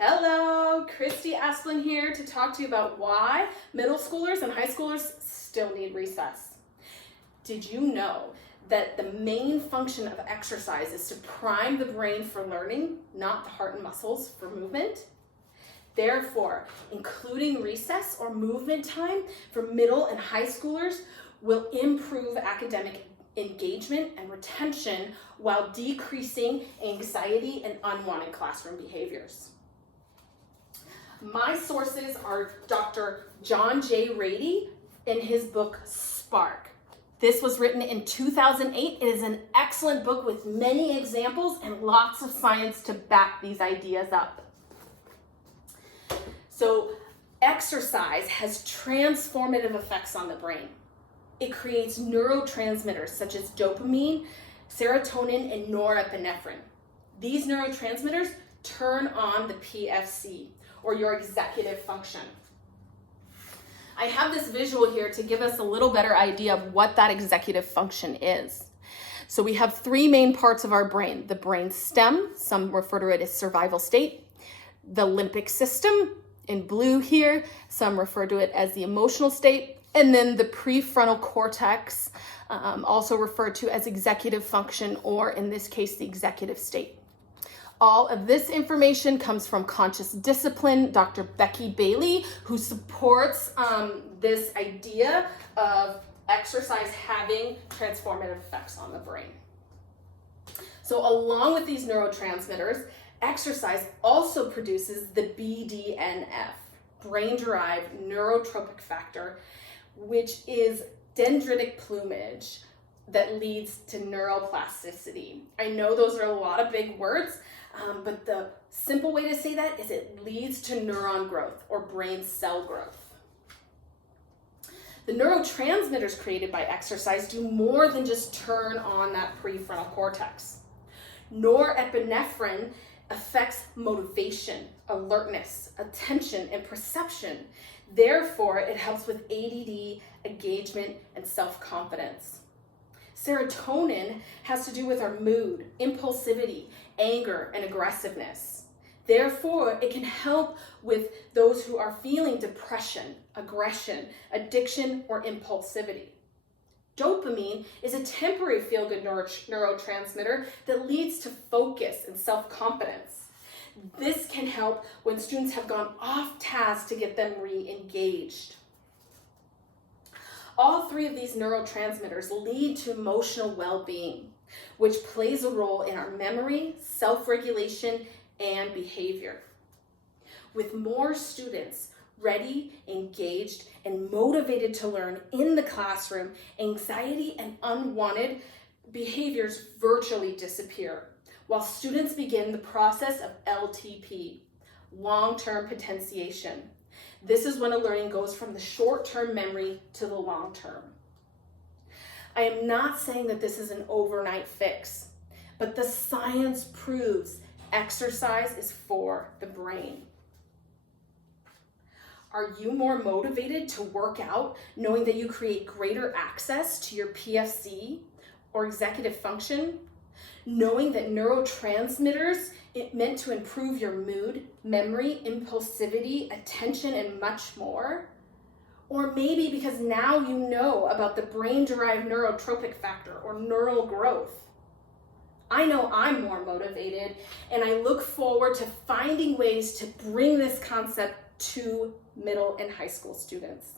Hello, Christy Asplin here to talk to you about why middle schoolers and high schoolers still need recess. Did you know that the main function of exercise is to prime the brain for learning, not the heart and muscles for movement? Therefore, including recess or movement time for middle and high schoolers will improve academic engagement and retention while decreasing anxiety and unwanted classroom behaviors. My sources are Dr. John J. Rady in his book, Spark. This was written in 2008. It is an excellent book with many examples and lots of science to back these ideas up. So, exercise has transformative effects on the brain. It creates neurotransmitters such as dopamine, serotonin, and norepinephrine. These neurotransmitters turn on the PFC, or your executive function. I have this visual here to give us a little better idea of what that executive function is. So we have three main parts of our brain: the brain stem, some refer to it as survival state; the limbic system, in blue here, some refer to it as the emotional state; and then the prefrontal cortex, also referred to as executive function, or in this case, the executive state. All of this information comes from Conscious Discipline, Dr. Becky Bailey, who supports this idea of exercise having transformative effects on the brain. So along with these neurotransmitters, exercise also produces the BDNF, brain-derived neurotropic factor, which is dendritic plumage that leads to neuroplasticity. I know those are a lot of big words, but the simple way to say that is it leads to neuron growth or brain cell growth. The neurotransmitters created by exercise do more than just turn on that prefrontal cortex. Norepinephrine affects motivation, alertness, attention, and perception. Therefore, it helps with ADD, engagement, and self-confidence. Serotonin has to do with our mood, impulsivity, anger, and aggressiveness. Therefore, it can help with those who are feeling depression, aggression, addiction, or impulsivity. Dopamine is a temporary feel-good neurotransmitter that leads to focus and self-confidence. This can help when students have gone off task to get them re-engaged. All three of these neurotransmitters lead to emotional well-being, which plays a role in our memory, self-regulation, and behavior. With more students ready, engaged, and motivated to learn in the classroom, anxiety and unwanted behaviors virtually disappear, while students begin the process of LTP, long-term potentiation. This is when a learning goes from the short-term memory to the long-term. I am not saying that this is an overnight fix, but the science proves exercise is for the brain. Are you more motivated to work out knowing that you create greater access to your PFC or executive function? Knowing that neurotransmitters meant to improve your mood, memory, impulsivity, attention, and much more? Or maybe because now you know about the brain-derived neurotropic factor or neural growth. I know I'm more motivated, and I look forward to finding ways to bring this concept to middle and high school students.